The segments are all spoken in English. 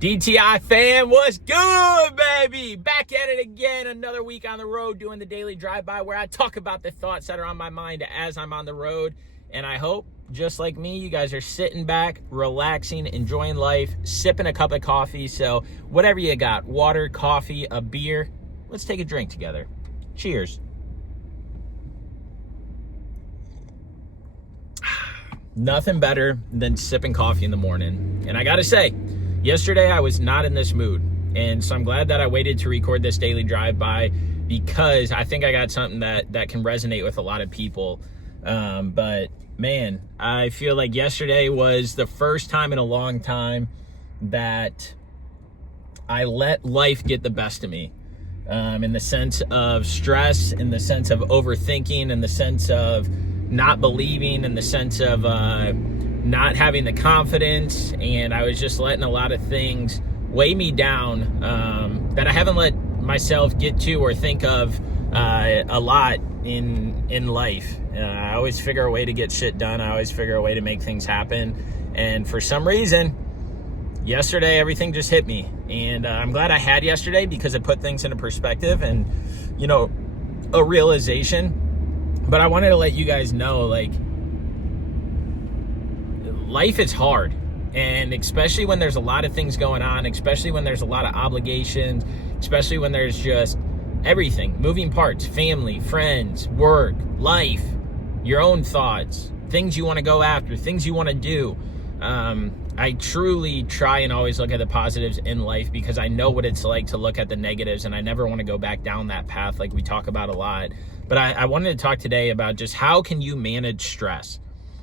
DTI fam, what's good, baby? Back at it again, another week on the road doing the daily drive-by where I talk about the thoughts that are on my mind as I'm on the road. And I hope, just like me, you guys are sitting back, relaxing, enjoying life, sipping a cup of coffee. So whatever you got, water, coffee, a beer, let's take a drink together. Cheers. Nothing better than sipping coffee in the morning. And I gotta say, yesterday I was not in this mood. And so I'm glad that I waited to record this daily drive-by because I think I got something that can resonate with a lot of people. But man, I feel like yesterday was the first time in a long time that I let life get the best of me. In the sense of stress, in the sense of overthinking, in the sense of not believing, in the sense of not having the confidence, and I was just letting a lot of things weigh me down that I haven't let myself get to or think of a lot in life. I always figure a way to get shit done. I always figure a way to make things happen, and for some reason yesterday everything just hit me, and I'm glad I had yesterday because it put things into perspective and, you know, a realization. But I wanted to let you guys know, like, life is hard, and especially when there's a lot of things going on, especially when there's a lot of obligations, especially when there's just everything, moving parts, family, friends, work, life, your own thoughts, things you want to go after, things you want to do. I truly try and always look at the positives in life because I know what it's like to look at the negatives, and I never want to go back down that path like we talk about a lot. But I wanted to talk today about just how can you manage stress?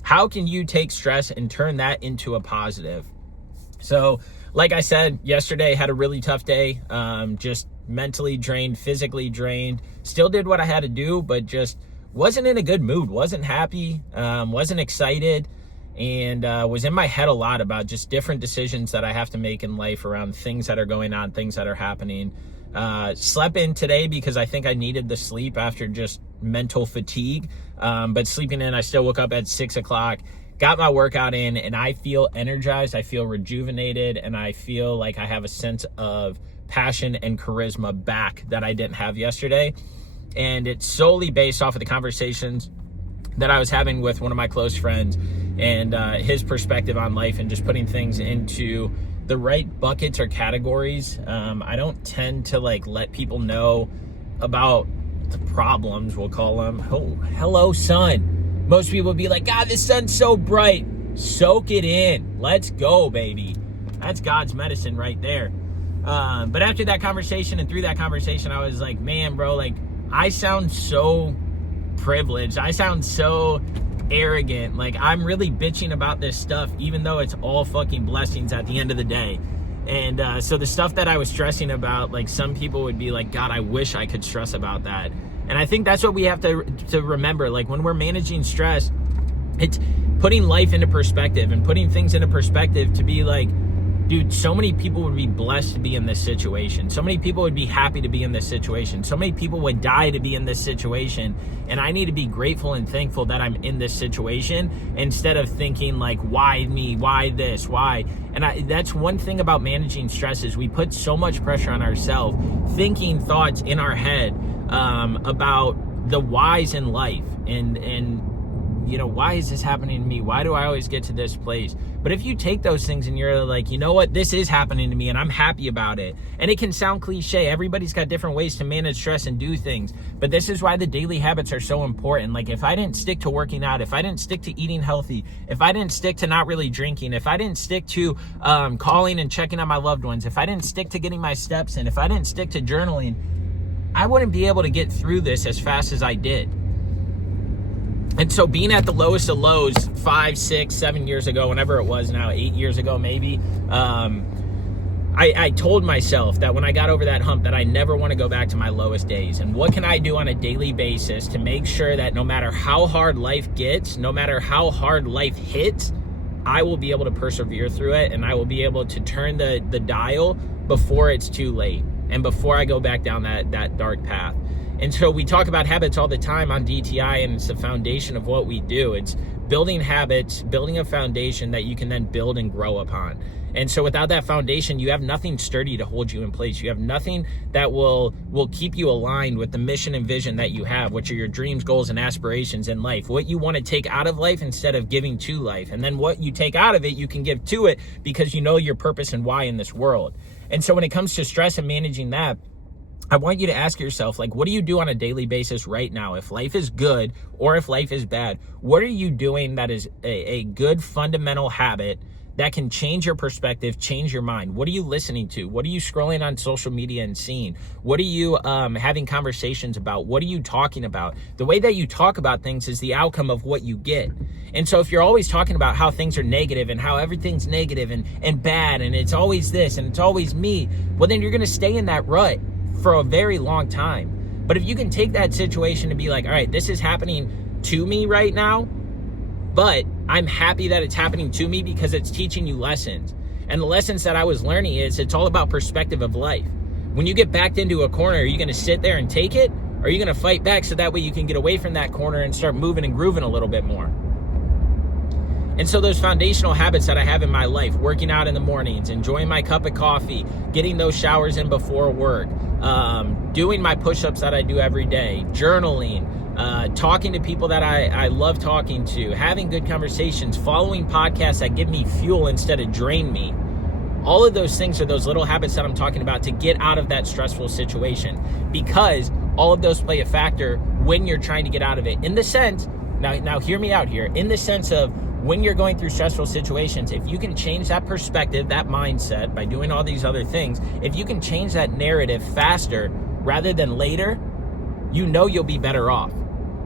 How can you take stress and turn that into a positive? So, like I said, yesterday had a really tough day, just mentally drained, physically drained, still did what I had to do, but just wasn't in a good mood, wasn't happy, wasn't excited, and was in my head a lot about just different decisions that I have to make in life around things that are going on, things that are happening. Slept in today because I think I needed the sleep after just mental fatigue. But sleeping in, I still woke up at 6 o'clock, got my workout in, and I feel energized. I feel rejuvenated, and I feel like I have a sense of passion and charisma back that I didn't have yesterday. And it's solely based off of the conversations that I was having with one of my close friends and his perspective on life and just putting things into the right buckets or categories. I don't tend to let people know about the problems, we'll call them. Oh, hello, sun. Most people would be like, God, this sun's so bright. Soak it in. Let's go, baby. That's God's medicine right there. But after that conversation and through that conversation, I was like, man, bro, I sound so privileged. I sound so arrogant. I'm really bitching about this stuff, even though it's all fucking blessings at the end of the day. And so the stuff that I was stressing about, some people would be like, God, I wish I could stress about that. And I think that's what we have to remember. When we're managing stress, it's putting life into perspective and putting things into perspective to be like, dude, so many people would be blessed to be in this situation. So many people would be happy to be in this situation. So many people would die to be in this situation. And I need to be grateful and thankful that I'm in this situation instead of thinking why me? Why this? Why? And that's one thing about managing stress is we put so much pressure on ourselves, thinking thoughts in our head about the whys in life. And you know, why is this happening to me? Why do I always get to this place? But if you take those things and you're like, you know what, this is happening to me and I'm happy about it. And it can sound cliche. Everybody's got different ways to manage stress and do things. But this is why the daily habits are so important. If I didn't stick to working out, if I didn't stick to eating healthy, if I didn't stick to not really drinking, if I didn't stick to calling and checking on my loved ones, if I didn't stick to getting my steps in, if I didn't stick to journaling, I wouldn't be able to get through this as fast as I did. And so being at the lowest of lows 5, 6, 7 years ago, whenever it was now, 8 years ago maybe, I told myself that when I got over that hump that I never want to go back to my lowest days. And what can I do on a daily basis to make sure that no matter how hard life gets, no matter how hard life hits, I will be able to persevere through it, and I will be able to turn the dial before it's too late and before I go back down that dark path. And so we talk about habits all the time on DTI, and it's the foundation of what we do. It's building habits, building a foundation that you can then build and grow upon. And so without that foundation, you have nothing sturdy to hold you in place. You have nothing that will keep you aligned with the mission and vision that you have, which are your dreams, goals, and aspirations in life. What you want to take out of life instead of giving to life. And then what you take out of it, you can give to it because you know your purpose and why in this world. And so when it comes to stress and managing that, I want you to ask yourself, like, what do you do on a daily basis right now? If life is good or if life is bad, what are you doing that is a good fundamental habit that can change your perspective, change your mind? What are you listening to? What are you scrolling on social media and seeing? What are you having conversations about? What are you talking about? The way that you talk about things is the outcome of what you get. And so if you're always talking about how things are negative and how everything's negative and bad and it's always this and it's always me, well, then you're going to stay in that rut for a very long time. But if you can take that situation and be like, all right, this is happening to me right now, but I'm happy that it's happening to me because it's teaching you lessons. And the lessons that I was learning is it's all about perspective of life. When you get backed into a corner, are you going to sit there and take it? Or are you going to fight back so that way you can get away from that corner and start moving and grooving a little bit more? And so those foundational habits that I have in my life, working out in the mornings, enjoying my cup of coffee, getting those showers in before work, doing my push-ups that I do every day, journaling, talking to people that I love talking to, having good conversations, following podcasts that give me fuel instead of drain me. All of those things are those little habits that I'm talking about to get out of that stressful situation, because all of those play a factor when you're trying to get out of it. In the sense, now hear me out here, in the sense of when you're going through stressful situations, if you can change that perspective, that mindset by doing all these other things, if you can change that narrative faster rather than later, you know you'll be better off.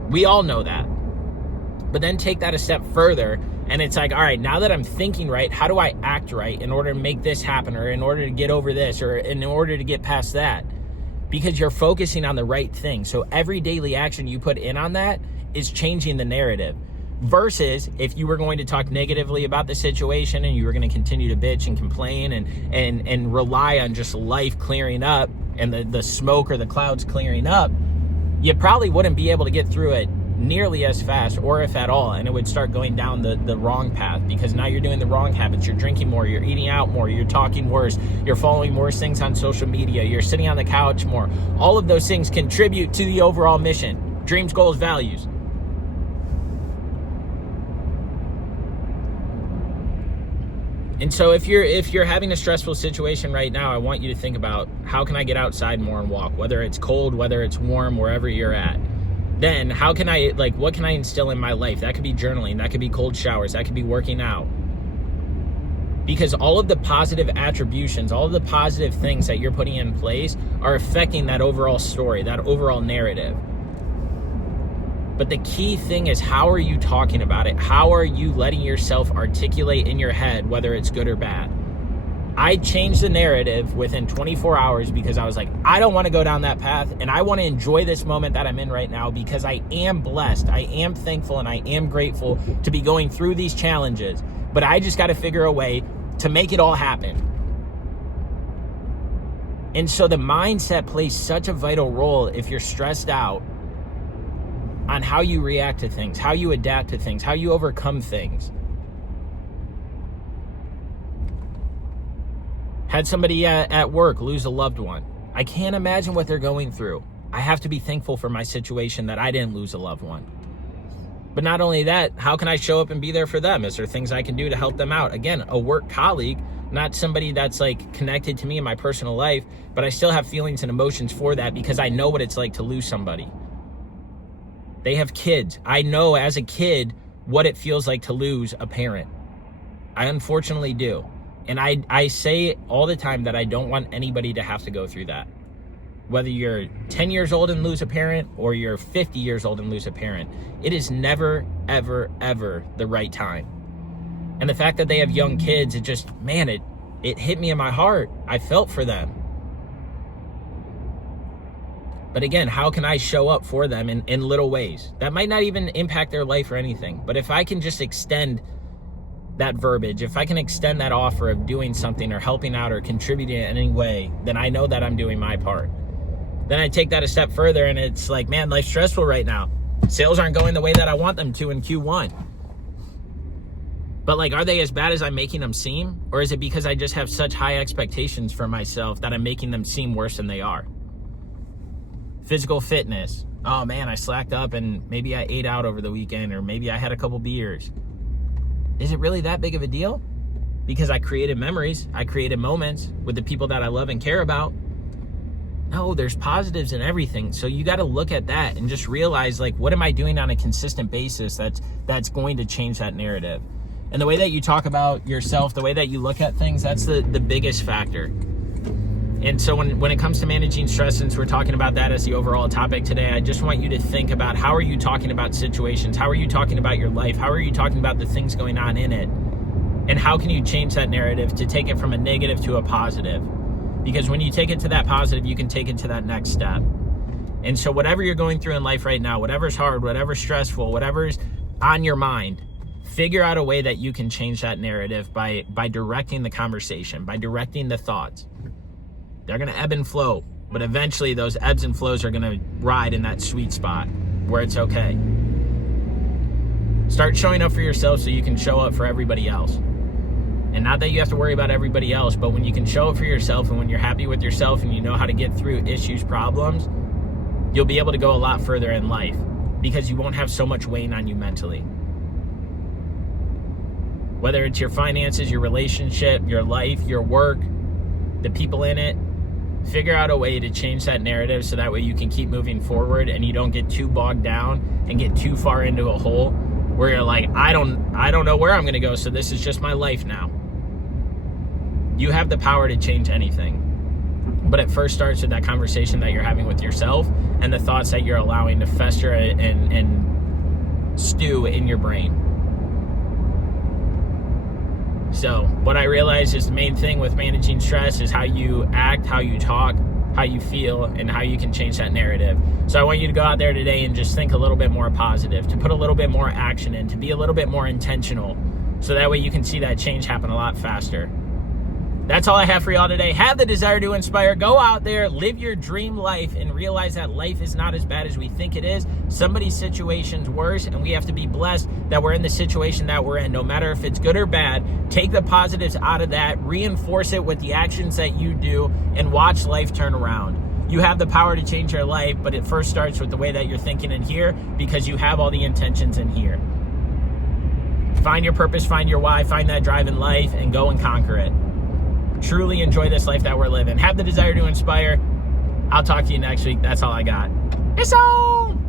We all know that. But then take that a step further, and it's like, all right, now that I'm thinking right, how do I act right in order to make this happen, or in order to get over this, or in order to get past that? Because you're focusing on the right thing. So every daily action you put in on that is changing the narrative. Versus if you were going to talk negatively about the situation and you were going to continue to bitch and complain and rely on just life clearing up and the smoke or the clouds clearing up, you probably wouldn't be able to get through it nearly as fast, or if at all, and it would start going down the wrong path, because now you're doing the wrong habits. You're drinking more, you're eating out more, you're talking worse, you're following worse things on social media, you're sitting on the couch more. All of those things contribute to the overall mission: dreams, goals, values. And so if you're having a stressful situation right now, I want you to think about, how can I get outside more and walk? Whether it's cold, whether it's warm, wherever you're at. Then how can I, what can I instill in my life? That could be journaling, that could be cold showers, that could be working out. Because all of the positive attributions, all of the positive things that you're putting in place are affecting that overall story, that overall narrative. But the key thing is, how are you talking about it? How are you letting yourself articulate in your head whether it's good or bad? I changed the narrative within 24 hours because I was like, I don't want to go down that path, and I want to enjoy this moment that I'm in right now, because I am blessed, I am thankful, and I am grateful to be going through these challenges. But I just got to figure a way to make it all happen. And so the mindset plays such a vital role if you're stressed out, on how you react to things, how you adapt to things, how you overcome things. Had somebody at work lose a loved one. I can't imagine what they're going through. I have to be thankful for my situation that I didn't lose a loved one. But not only that, how can I show up and be there for them? Is there things I can do to help them out? Again, a work colleague, not somebody that's like connected to me in my personal life, but I still have feelings and emotions for that because I know what it's like to lose somebody. They have kids. I know as a kid what it feels like to lose a parent. I unfortunately do. And I say all the time that I don't want anybody to have to go through that. Whether you're 10 years old and lose a parent, or you're 50 years old and lose a parent, it is never, ever, ever the right time. And the fact that they have young kids, it just, man, it hit me in my heart. I felt for them. But again, how can I show up for them in little ways? That might not even impact their life or anything. But if I can just extend that verbiage, if I can extend that offer of doing something or helping out or contributing in any way, then I know that I'm doing my part. Then I take that a step further, and it's like, man, life's stressful right now. Sales aren't going the way that I want them to in Q1. But like, are they as bad as I'm making them seem? Or is it because I just have such high expectations for myself that I'm making them seem worse than they are? Physical fitness. Oh man, I slacked up and maybe I ate out over the weekend, or maybe I had a couple beers. Is it really that big of a deal? Because I created memories, I created moments with the people that I love and care about. No, there's positives in everything. So you got to look at that and just realize, like, what am I doing on a consistent basis that's going to change that narrative? And the way that you talk about yourself, the way that you look at things, that's the biggest factor. And so when it comes to managing stress, since we're talking about that as the overall topic today, I just want you to think about, how are you talking about situations? How are you talking about your life? How are you talking about the things going on in it? And how can you change that narrative to take it from a negative to a positive? Because when you take it to that positive, you can take it to that next step. And so whatever you're going through in life right now, whatever's hard, whatever's stressful, whatever's on your mind, figure out a way that you can change that narrative by directing the conversation, by directing the thoughts. They're going to ebb and flow, but eventually those ebbs and flows are going to ride in that sweet spot where it's okay. Start showing up for yourself so you can show up for everybody else. And not that you have to worry about everybody else, but when you can show up for yourself and when you're happy with yourself and you know how to get through issues, problems, you'll be able to go a lot further in life because you won't have so much weighing on you mentally. Whether it's your finances, your relationship, your life, your work, the people in it, figure out a way to change that narrative so that way you can keep moving forward and you don't get too bogged down and get too far into a hole where you're like, I don't know where I'm going to go, so this is just my life now. You have the power to change anything. But it first starts with that conversation that you're having with yourself and the thoughts that you're allowing to fester and stew in your brain. So what I realized is the main thing with managing stress is how you act, how you talk, how you feel, and how you can change that narrative. So I want you to go out there today and just think a little bit more positive, to put a little bit more action in, to be a little bit more intentional, so that way you can see that change happen a lot faster. That's all I have for y'all today. Have the desire to inspire. Go out there, live your dream life, and realize that life is not as bad as we think it is. Somebody's situation's worse, and we have to be blessed that we're in the situation that we're in, no matter if it's good or bad. Take the positives out of that, reinforce it with the actions that you do, and watch life turn around. You have the power to change your life, but it first starts with the way that you're thinking in here, because you have all the intentions in here. Find your purpose, find your why, find that drive in life, and go and conquer it. Truly enjoy this life that we're living. Have the desire to inspire. I'll talk to you next week. That's all I got. It's on!